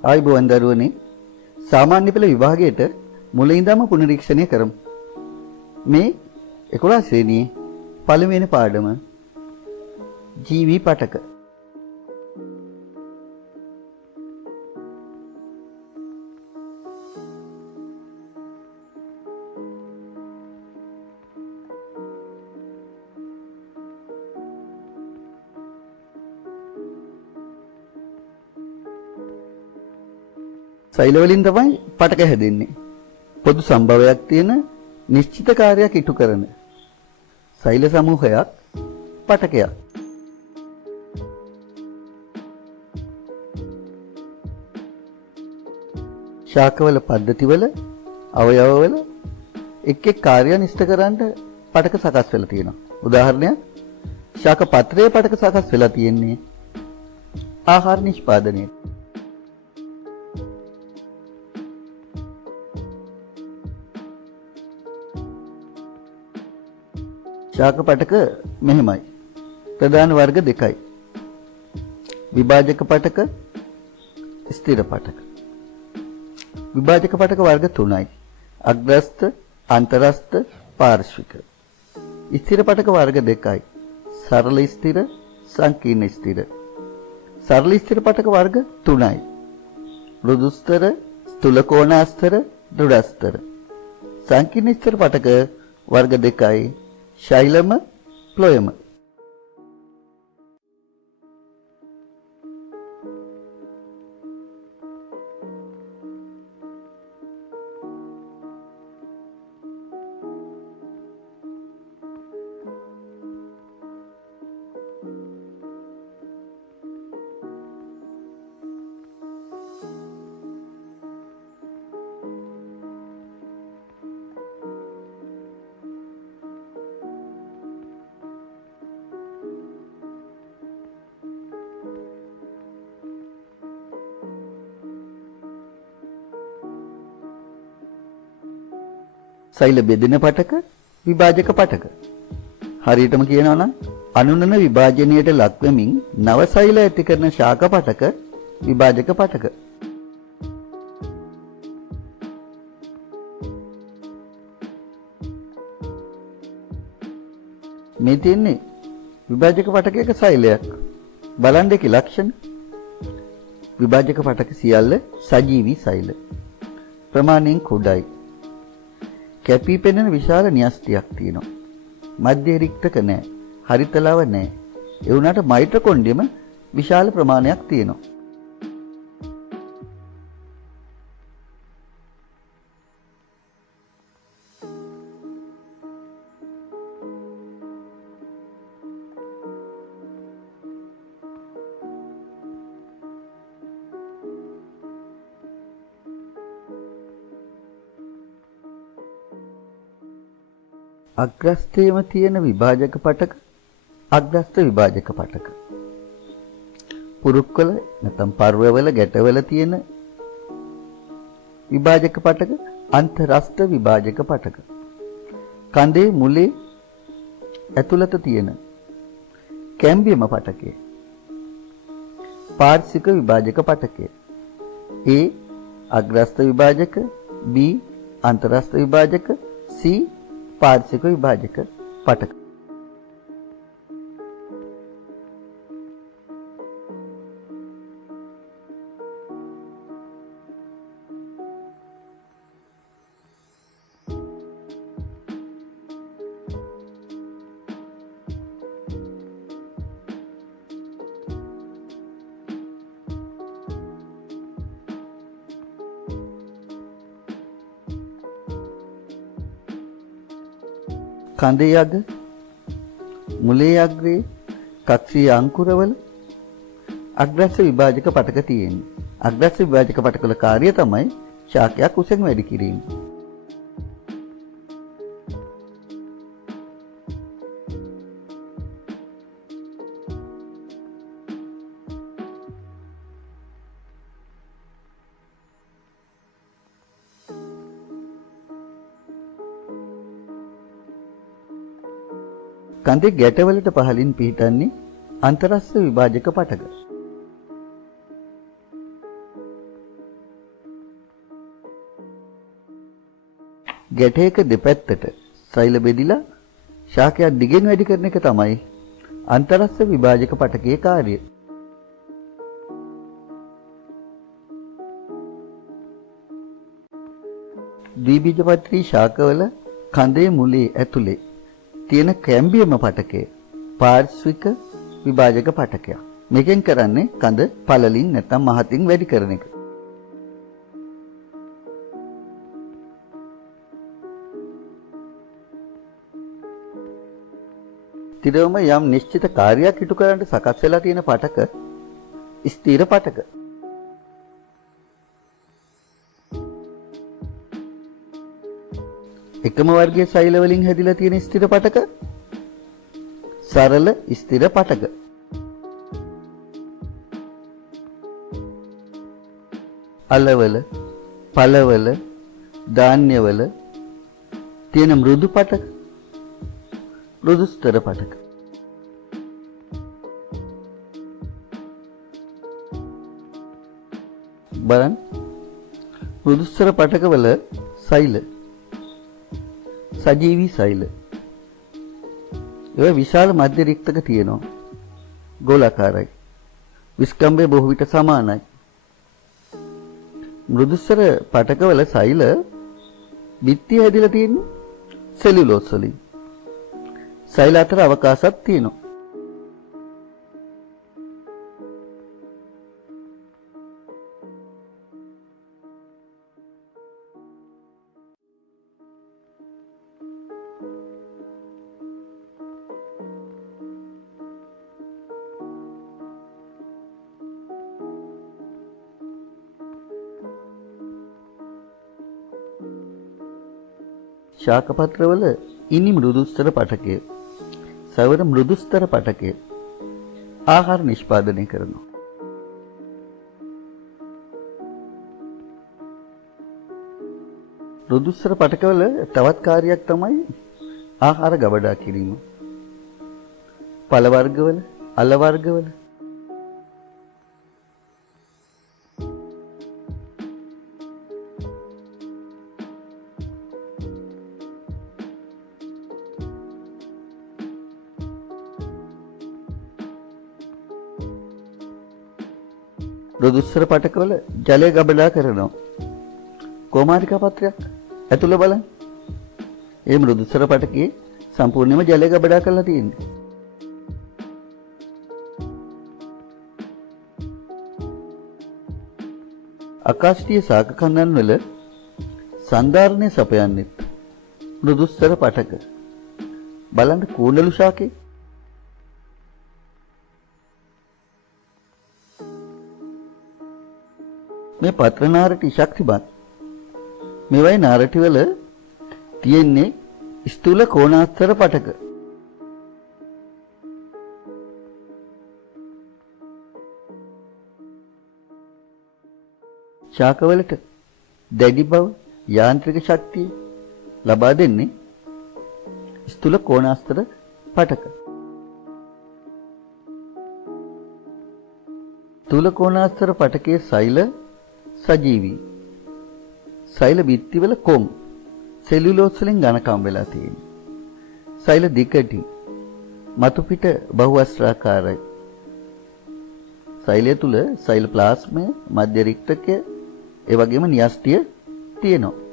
ආයුබෝවන් දරුවනේ සාමාන්‍ය පෙළ විභාගයට මුලින්දම පුනරීක්ෂණය කරමු. මේ 11 ශ්‍රේණියේ පළවෙනි පාඩම ජීවි පටක. සෛල වලින් තමයි පටක හැදෙන්නේ. පොදු සම්භවයක් තියෙන නිශ්චිත කාර්යයක් ඉටු කරන සෛල සමූහයක් පටකයක්. ශාකවල පද්ධතිවල අවයවවල එක් එක් කාර්යයන් ඉෂ්ට කරන්න පටක සකස් වෙලා තියෙනවා. උදාහරණයක් ශාක පත්‍රයේ පටක සකස් වෙලා තියෙන්නේ ආහාර නිෂ්පාදනයේ. ශාක පටක මෙහෙමයි. ප්‍රධාන වර්ග දෙකයි. විභාජක පටක, ස්ථිර පටක. විභාජක පටක වර්ග තුනයි. අග්‍රස්ත, අන්තරස්ත, පාර්ශ්වික. ස්ථිර පටක වර්ග දෙකයි. සරල ස්ථිර, සංකීර්ණ ස්ථිර. සරල ස්ථිර පටක වර්ග තුනයි. මෘදුස්තර, ස්ථූලකෝණාස්තර, දෘಢස්තර. සංකීර්ණ ස්ථිර පටක වර්ග දෙකයි. ශෛලම, ප්ලොයම. සෛල බෙදෙන පටක, විභාජක පටක. හරියටම කියනවා නම් අනුනන විභාජනයට ලක් වෙමින් නව සෛල ඇති කරන ශාක පටක විභාජක පටක. මේ තියෙන්නේ විභාජක පටකයක සෛලයක්. බලන්න ඒකේ ලක්ෂණ. විභාජක පටක සියල්ල සජීවී සෛල. ප්‍රමාණයෙන් කුඩායි. කැපී පෙනෙන විශාල න්‍යෂ්ටියක් තියෙනවා. මධ්‍ය රික්තක නැහැ. හරිතලව නැහැ. ඒ වුණාට මයිටොකොන්ඩ්‍රියම විශාල ප්‍රමාණයක් තියෙනවා. අග්‍රස්තයේම තියෙන විභාජක පටක අග්‍රස්ත විභාජක පටක. පුරුක්වල නැත්නම් පර්වවල ගැටවල තියෙන විභාජක පටක අන්තරස්ත විභාජක පටක. කඳේ මුලේ ඇතුළත තියෙන කැම්බියම පටකය. පාර්ශ්වික විභාජක පටකය. A අග්‍රස්ත විභාජක, B අන්තරස්ත විභාජක, C පාර්ශ්වික විභාජක පටක. කඳේ අග, මුලේ අග්‍රේ, කක්ෂීය අංකුරවල අග්‍රස්ත විභාජක පටක තියෙන්නේ. අග්‍රස්ත විභාජක පටකවල කාර්යය තමයි ශාකයක් උසෙන් වැඩි කිරීම. කඳේ ගැටවලට පහළින් පිහිටන්නේ අන්තරස්ස විභාජක පටක. ගැටයක දෙපැත්තට සෛල බෙදිලා ශාකයක් දිගෙන් වැඩි කරන එක තමයි අන්තරස්ස විභාජක පටකයේ කාර්යය. ද්විබීජපත්‍රී ශාකවල කඳේ මුලේ ඇතුලේ තියෙන කැම්බියම පටකය පාර්ශ්වික විභාජක පටකයක්. මේකෙන් කරන්නේ කඳ පළලින් නැත්නම් මහතින් වැඩි කරන එක. තිරවම යම් නිශ්චිත කාර්යයක් ඉටු කරන්න සකස් වෙලා තියෙන පටක ස්ථිර පටක. එකම වර්ගයේ සෛල වලින් හැදිලා තියෙන ස්ථිර පටක සරල ස්ථිර පටක. අලවල, පළවල, ධාන්‍යවල තියෙන මෘදු පටක මෘදුස්තර පටක. බලන්න මෘදුස්තර පටකවල සෛල සජීවී සෛල ඒවා විශාල මධ්‍ය රික්තක තියෙනවා. ගෝලාකාරයි. විස්කම්භය බොහෝ විට සමානයි. මෘදුස්තර පටකවල සෛල බිත්තිය හැදිලා තියෙන්නේ සෙලියුලෝස් වලින්. සෛල අතර අවකාශයක් තියෙනවා. ශාකපත්‍රවල ඉනි මෘදුස්තර පටකය, සවර මෘදුස්තර පටකය ආහාර නිෂ්පාදනය කරනවා. මෘදුස්තර පටකවල තවත් කාර්යයක් තමයි ආහාර ගබඩා කිරීම. පළ වර්ගවල, අල වර්ගවල මෘදුස්තර පටකවල ජලය ගබඩා කරනවා. කෝමාරිකා පත්‍රයක් ඇතුළ බලන්න. ඒ මෘදුස්තර පටකයේ සම්පූර්ණයෙන්ම ජලය ගබඩා කරලා තියෙන්නේ. ආකාශීය ශාක කන්දන් වල සන්ධාරණය සපයන්නේ මෘදුස්තර පටක. බලන්න කූණලු ශාකේ මේ පත්‍ර නාරටි ශක්තිමත්. මේවයි නාරටි වල තියෙන්නේ ස්ථූල කෝණාස්තර පටක. ශාකවලට දැඩි බව, යාන්ත්‍රික ශක්තිය ලබා දෙන්නේ ස්ථූල කෝණාස්තර පටක. ස්ථූල කෝණාස්තර පටකයේ සෛල සජීවී. සෛල බිත්තිවල කොම් සෙලියුලෝස් වලින් ඝනකම් වෙලා තියෙනවා. සෛල දිගටි. මතු පිට බහුවස්ත්‍රාකාරයි. සෛලය තුල සෛල ප්ලාස්මය, මධ්‍ය රික්තකය, ඒ වගේම න්‍යෂ්ටිය තියෙනවා.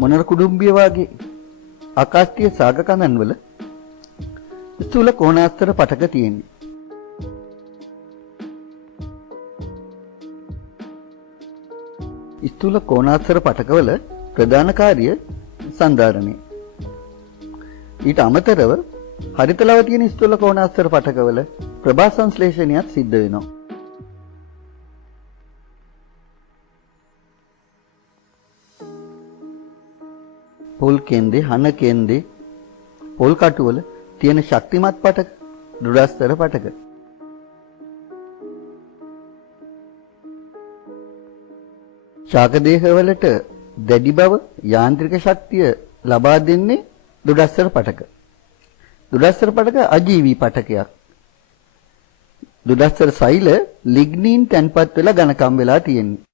මොනර කුඩුම්බිය වාගේ ආකාශීය ශාක කඳන් වල ස්ථූල කෝණාස්තර පටක තියෙන්නේ. ස්ථූල කෝණාස්තර පටකවල ප්‍රධාන කාර්ය සන්ධාරණය. ඊට අමතරව හරිත ලව තියෙන ස්ථූල කෝණාස්තර පටකවල ප්‍රභා සංශ්ලේෂණයක් සිද්ධ වෙනවා. පොල් කෙන්දේ, හන කෙන්දේ, පොල් කටුවල තියෙන ශක්තිමත් පටක දෘಢස්තර පටක. ශාක දේහවලට දැඩි බව යාන්ත්‍රික ශක්තිය ලබා දෙන්නේ දුඩස්සර පටක. දුඩස්සර පටක අජීවී පටකයක්. දුඩස්සර සෛල ලිග්නීන් තැන්පත් වෙලා ඝනකම් වෙලා තියෙන්නේ.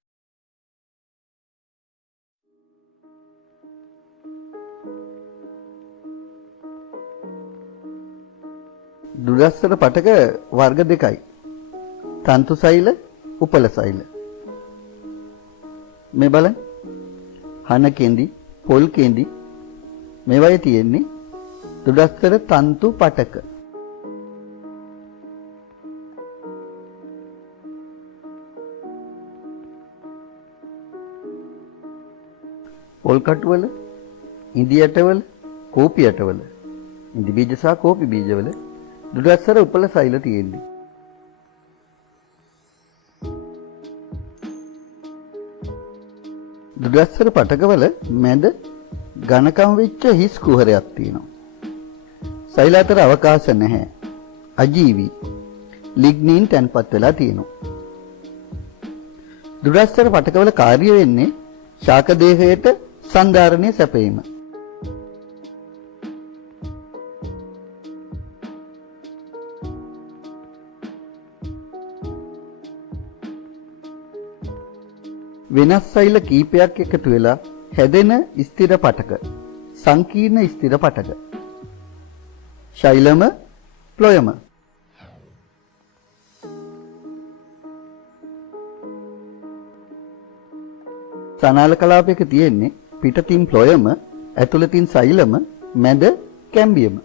දුඩස්සර පටක වර්ග දෙකයි. තන්තු සෛල, උපල සෛල. මේ බලන්න. හන කෙඳි, පොල් කෙඳි මේවයි තියෙන්නේ දුඩස්සර තන්තු පටක. පොල් කටුවල, ඉඳි යටවල, කෝපි යටවල, ඉඳි බීජ සහ කෝපි බීජවල දුඩස්සර උපල සෛල තියෙන්නේ. දුඩස්සර පටකවල මැද ඝනකම් වෙච්ච හිස් කුහරයක් තියෙනවා. සෛල අතර අවකාශ නැහැ. අජීවී. ලිග්නීන් තැන්පත් වෙලා තියෙනවා. දුඩස්සර පටකවල කාර්ය වෙන්නේ ශාක දේහයට සංධාරණය සැපයීම. වෙනස් සෛල කීපයක් එකතු වෙලා හැදෙන ස්ථිර පටක. සංකීර්ණ ස්ථිර පටක. ශෛලම, ප්ලොයම. සනාල කලාපයක තියෙන්නේ පිටතින් ප්ලොයම, ඇතුළතින් සෛලම, මැද කැම්බියම.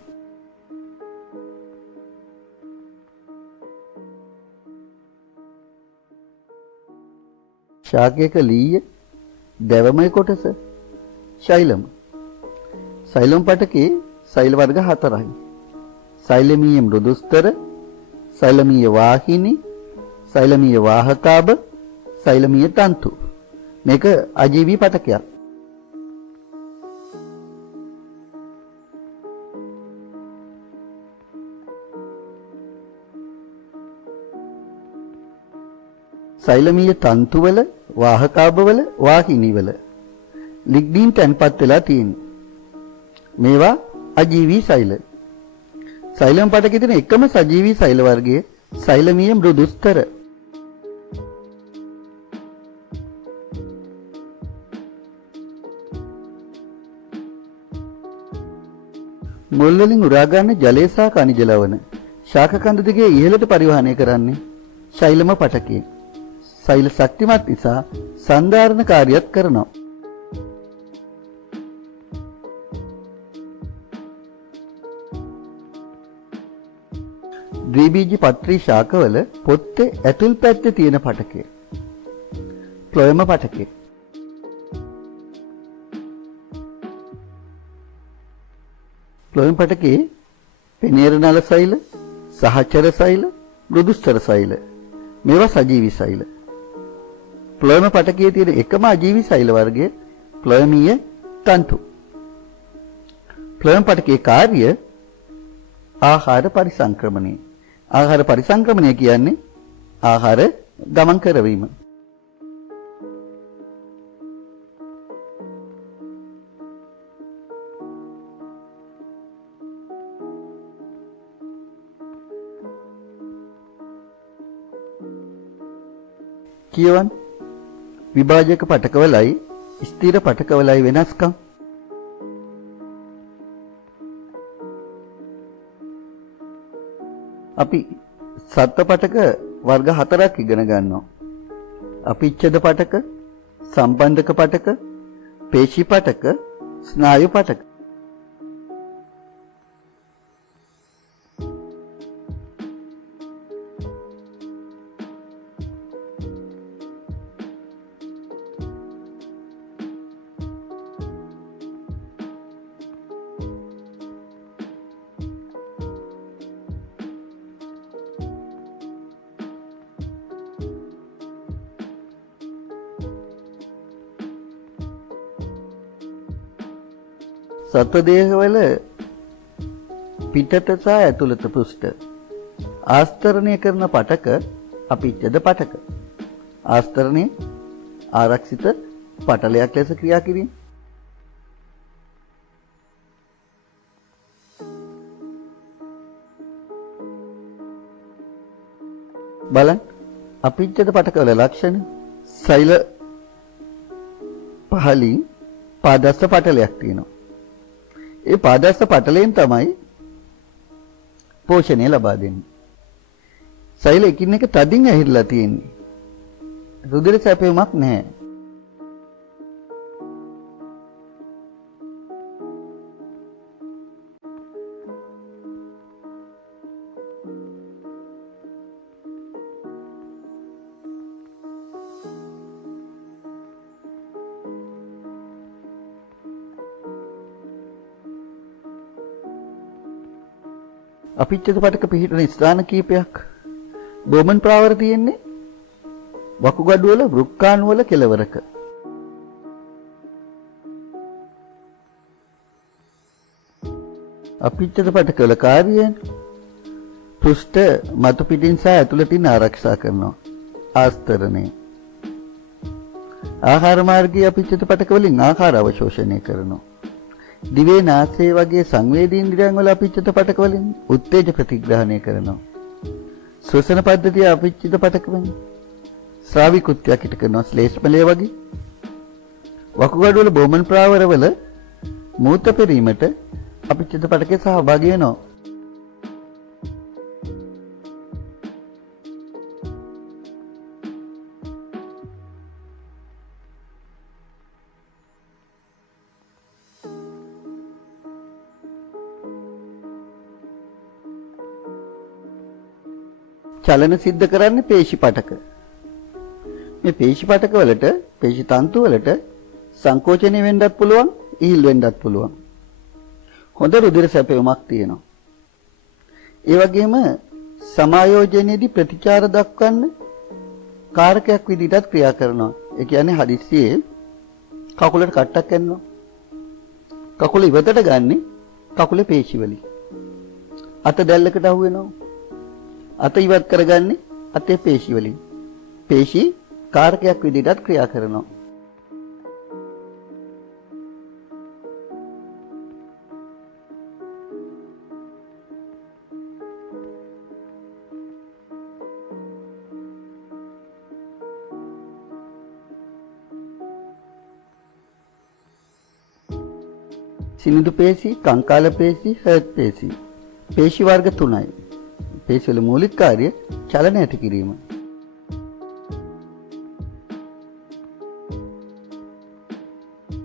ශාකයක ලීය දැවමය කොටස ශෛලම. සෛලම් පටකේ සෛල වර්ග 4යි. සෛලමීය මෘදුස්තර, සෛලමීය වාහිනී, සෛලමීය වාහකාභ, සෛලමීය තන්තු. මේක අජීවී පටකයක්. සෛලමීය තන්තුවල, වාහකාභවල, වාහිනීවල ලිග්නීන් තැන්පත් වෙලා තියෙනවා. මේවා අජීවී සෛල. සෛලම් පටකේ තියෙන එකම සජීවී සෛල වර්ගය සෛලමීය මෘදුස්තර. මුල් වලින් උරා ගන්න ජලය සහ ಖನಿජ ලවණ ශාක කඳ දිගේ ඉහළට පරිවහනය කරන්නේ ශෛලම පටකයෙන්. සෛල ශක්තිමත් නිසා සංධාරණ කාර්යයක් කරනවා. ද්විබීජ පත්‍රී ශාකවල පොත්තේ ඇතුල් පැත්තේ තියෙන පටකය ප්ලොයම පටකය. ප්ලොයම පටකේ පෙනේර නල සෛල, සහචර සෛල, මෘදුස්තර සෛල මේවා සජීවී සෛල. ප්ලොයම පටකයේ තියෙන එකම අජීවී සෛල වර්ගය ප්ලොයමීය තන්තු. ප්ලොයම පටකයේ කාර්ය ආහාර පරිසංක්‍රමණය. ආහාර පරිසංක්‍රමණය කියන්නේ ආහාර ගමන් කරවීම. කියවන් විභාජක පටකවලයි ස්ථිර පටකවලයි වෙනස්කම්. අපි සත්ත්ව පටක වර්ග 4ක් ඉගෙන ගන්නවා. අපිච්ඡද පටක, සම්බන්ධක පටක, පේශි පටක, ස්නායු පටක. සත්ව දේහවල පිටත සහ ඇතුළත පෘෂ්ඨ ආස්තරණය කරන පටක අපිච්ඡද පටක. ආස්තරණය ආරක්ෂිත පටලයක් ලෙස ක්‍රියා කිරීම. බලන්න අපිච්ඡද පටකවල ලක්ෂණ සෛල පහලින් පාදස්ස පටලයක් තියෙනවා. ඒ පාදස්ස පටලයෙන් තමයි පෝෂණය ලබා දෙන්නේ. සෛල එකින් එක තදින් ඇහිරලා තියෙන්නේ. රුධිර සැපයීමක් නැහැ. අපිච්ඡද පටක පිහිටන ස්ථාන කීපයක් බෝමන් ප්‍රාවර තියෙන්නේ වකුගඩු වල වෘක්කාණු වල කෙළවරක. අපිච්ඡද පටක වල කාර්යයන් පෘෂ්ඨ මතු පිටින් සහ ඇතුළතින් ආරක්ෂා කරනවා. ආස්තරණය ආහාර මාර්ගයේ අපිච්ඡද පටක වලින් ආහාර අවශෝෂණය කරනවා. දිවේ නාසය වගේ සංවේදී ඉන්ද්‍රියන් වල අපිච්ඡද පටක වලින් උත්තේජ ප්‍රතිග්‍රහණය කරනවා. ශ්වසන පද්ධතිය අපිච්ඡද පටක වෙන්නේ. ශ්‍රාවී කෘත්‍යයක් ඉට කරනවා ශ්ලේෂ්මලය වගේ. වකුගඩු වල බෝමන් ප්‍රාවර වල මූත්‍ර පෙරීමට අපිච්ඡද පටකේ සහභාගී වෙනවා. චලන සිද්ධ කරන්නේ පේශි පටක. මේ පේශි පටක වලට පේශි තන්තු වලට සංකෝචනය වෙන්නත් පුළුවන්, ඉහිල් වෙන්නත් පුළුවන්. හොඳ රුධිර සැපයීමක් තියෙනවා. ඒ වගේම සමායෝජනයේදී ප්‍රතිචාර දක්වන්න කාරකයක් විදිහටත් ක්‍රියා කරනවා. ඒ කියන්නේ හදිස්සියේ කකුලට කට්ටක් කරනවා. කකුල ඉවතට ගන්නේ කකුලේ පේශි වලින්. අත දැල්ලකට අහු වෙනවා. අත ඉවත් කරගන්නේ අතේ පේශි වලින්. පේශි කාරකයක් විදිහටත් ක්‍රියා කරනවා. සිනිඳු පේශි, කංකාල පේශි, හර්ට් පේශි. පේශි වර්ග 3යි. පේශි වල මූලික කාර්ය චලන ඇති කිරීම.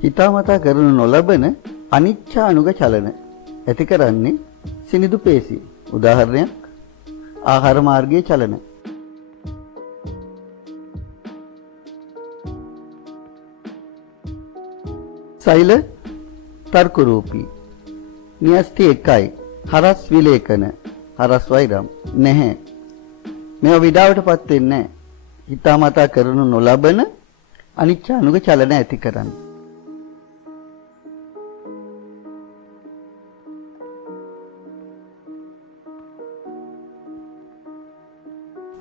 හිතාමතා කරනු නොලබන අනිච්ඡානුග චලන ඇති කරන්නේ සිනිඳු පේශි. උදාහරණයක් ආහාර මාර්ගයේ චලන. සෛල තර්කරූපී. න්‍යෂ්ටි 1යි. හරස් විලේඛන. හරස් වෛරම් නැහැ. මේවා විඩාවටපත් වෙන්නේ නැහැ. හිතාමතා කරනු නොලබන අනිච්ඡානුග චලන ඇති කරන්නේ.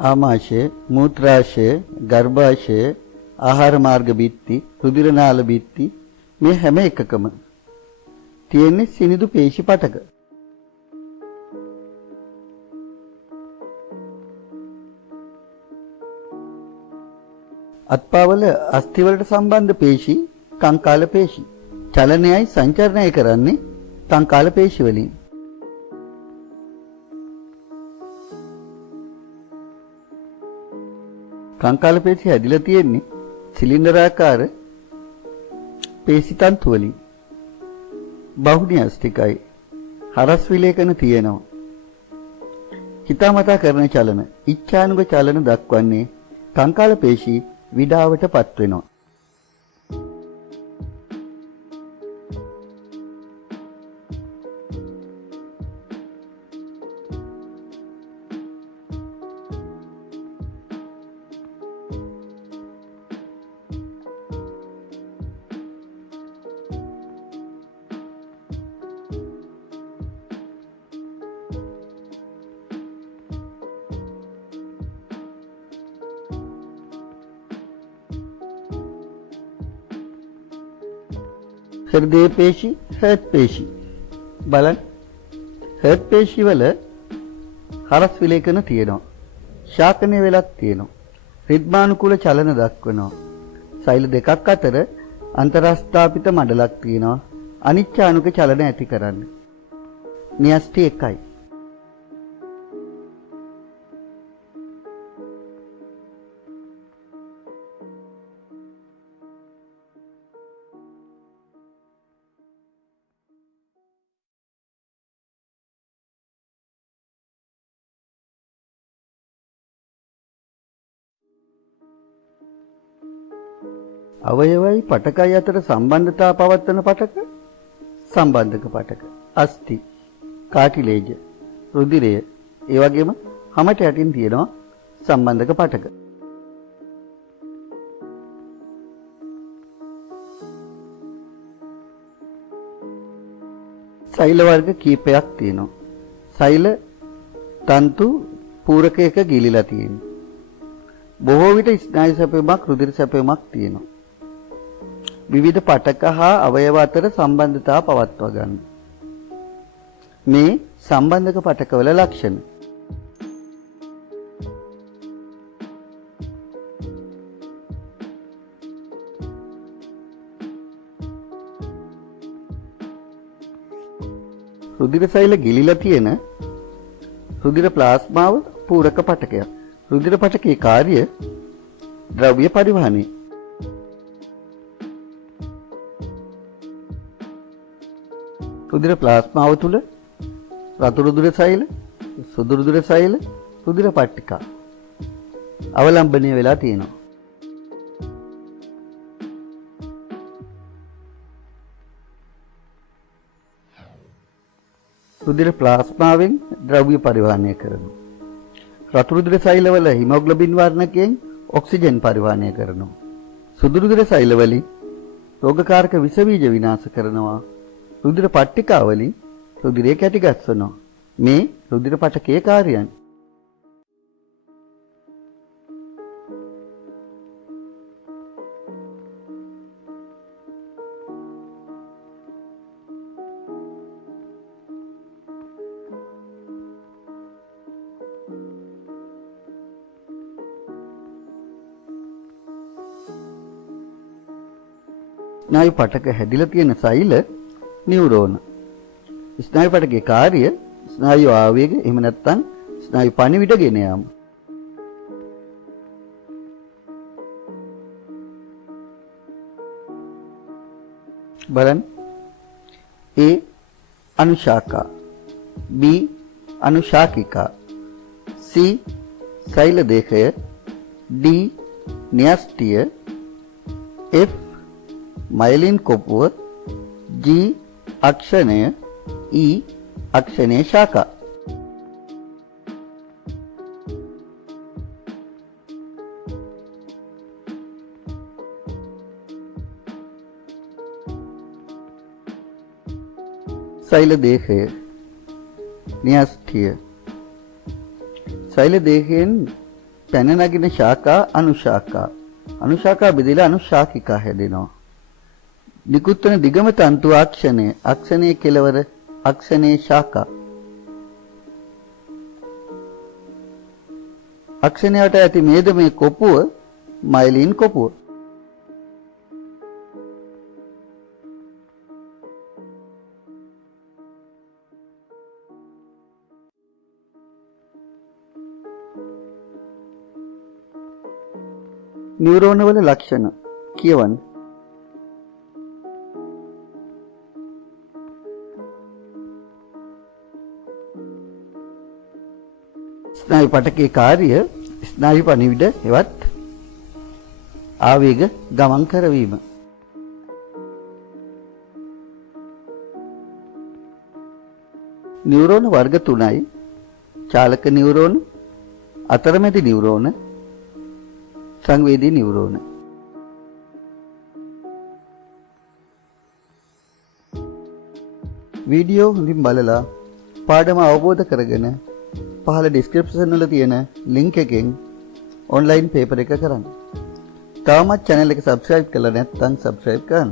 ආමාශය, මූත්‍රාශය, ගර්භාශය, ආහාර මාර්ග බිත්ති, රුධිර නාල බිත්ති මේ හැම එකකම තියෙන්නේ සිනිඳු පේශි පටක. අත්පාවල අස්ථි වලට සම්බන්ධ පේශි කංකාල පේශි. චලනයයි සංචරණය කරන්නේ කංකාල පේශි වලින්. කංකාල පේශි හැදිලා තියෙන්නේ සිලින්ඩරාකාර පේශි තන්තු වලින්. බහුන්‍යෂ්ටිකයි. හරස් විලේඛන තියෙනවා. හිතාමතා කරන චලන, ඉච්ඡානුග චලන දක්වන්නේ කංකාල පේශි විඩාවටපත් වෙනවා. හෘදේ පේශි, හර්ට් පේශි. බලන්න. හර්ට් පේශි වල හරස් විලේඛන තියෙනවා. ශාකනය වෙලක් තියෙනවා. රිද්මානුකූල චලන දක්වනවා. සෛල දෙකක් අතර අන්තරස්ථාපිත මඩලක් තියෙනවා. අනිච්චානුක චලන ඇති කරන්නේ. න්‍යෂ්ටි එකයි. අවයවයි පටකයි අතර සම්බන්ධතා පවත්වන පටක සම්බන්ධක පටක. අස්ථි, කාටිලේජ, රුධිරය, ඒ වගේම හැමට යටින් තියෙනවා සම්බන්ධක පටක. සෛල වර්ග කීපයක් තියෙනවා. සෛල තන්තු පූරකයක ගිලිලා තියෙනවා. බොහෝ විට ස්නායු සැපයීමක් රුධිර සැපයීමක් තියෙනවා. විවිධ පටක හා අවයව අතර සම්බන්ධතා පවත්වා ගන්න. මේ සම්බන්ධක පටකවල ලක්ෂණ. රුධිර සෛල ගිලිලා තියෙන රුධිර ප්ලාස්මාව පූරක පටකයක්. රුධිර පටකයේ කාර්ය ද්‍රව්‍ය පරිවහනය. රුධිර ප්ලාස්මාව තුළ රතු රුධිර සෛල, සුදු රුධිර සෛල, රුධිර පට්ටිකා අවලම්බනය වෙලා තියෙනවා. රුධිර ප්ලාස්මාවෙන් ද්‍රව්‍ය පරිවහනය කරනවා. රතු රුධිර සෛලවල හිමොග්ලොබින් වර්ණකයෙන් ඔක්සිජන් පරිවහනය කරනවා. සුදු රුධිර සෛලවලින් රෝගකාරක විස බීජ විනාශ කරනවා. රුධිර පට්ටිකා වලින් රුධිරය කැටිගස්සනවා. මේ රුධිර පටකයේ කාර්යයන්. ස්නායු පටක හැදිලා තියෙන සෛල නියුරෝන. ස්නායු පටකයේ කාර්ය ස්නායු ආවේග එහෙම නැත්නම් ස්නායු පණිවිඩ ගෙන යාම. බලන්න. A අනුශාකා, B අනුශාකිකා, C සෛල දේහය, D න්‍යෂ්ටිය, F මයිලින් කොපුව, G අක්ෂණය, E අක්ෂණයේ ශාඛා. සෛල දේහය, න්‍යෂ්ටිය. සෛල දේහයෙන් පැන නගින ශාඛා අනුශාඛා. අනුශාඛා බෙදලා අනුශාකිකා හැදෙනවා. නිකුත් වන දිගම තන්තු අක්ෂණය, අක්ෂණයේ කෙලවර අක්ෂණයේ ශාඛා. අක්ෂණයට ඇති මේදමේ කොපුව මයිලින් කොපුව. නියුරෝන වල ලක්ෂණ කියවන්න. ස්නායු පටකයේ කාර්ය ස්නායු පණිවිඩ හෙවත් ආවේග ගමන් කරවීම. නියුරෝන වර්ග 3යි. චාලක නියුරෝන, අතරමැදි නියුරෝන, සංවේදී නියුරෝන. වීඩියෝ හොඳින් බලලා පාඩම අවබෝධ කරගෙන පහළ ඩිස්ක්‍රිප්ෂන් වල තියෙන ලින්ක් එකෙන් ඔන්ලයින් පේපර් එක කරන්න. තවමත් channel එක subscribe කරලා නැත්නම් subscribe කරන්න.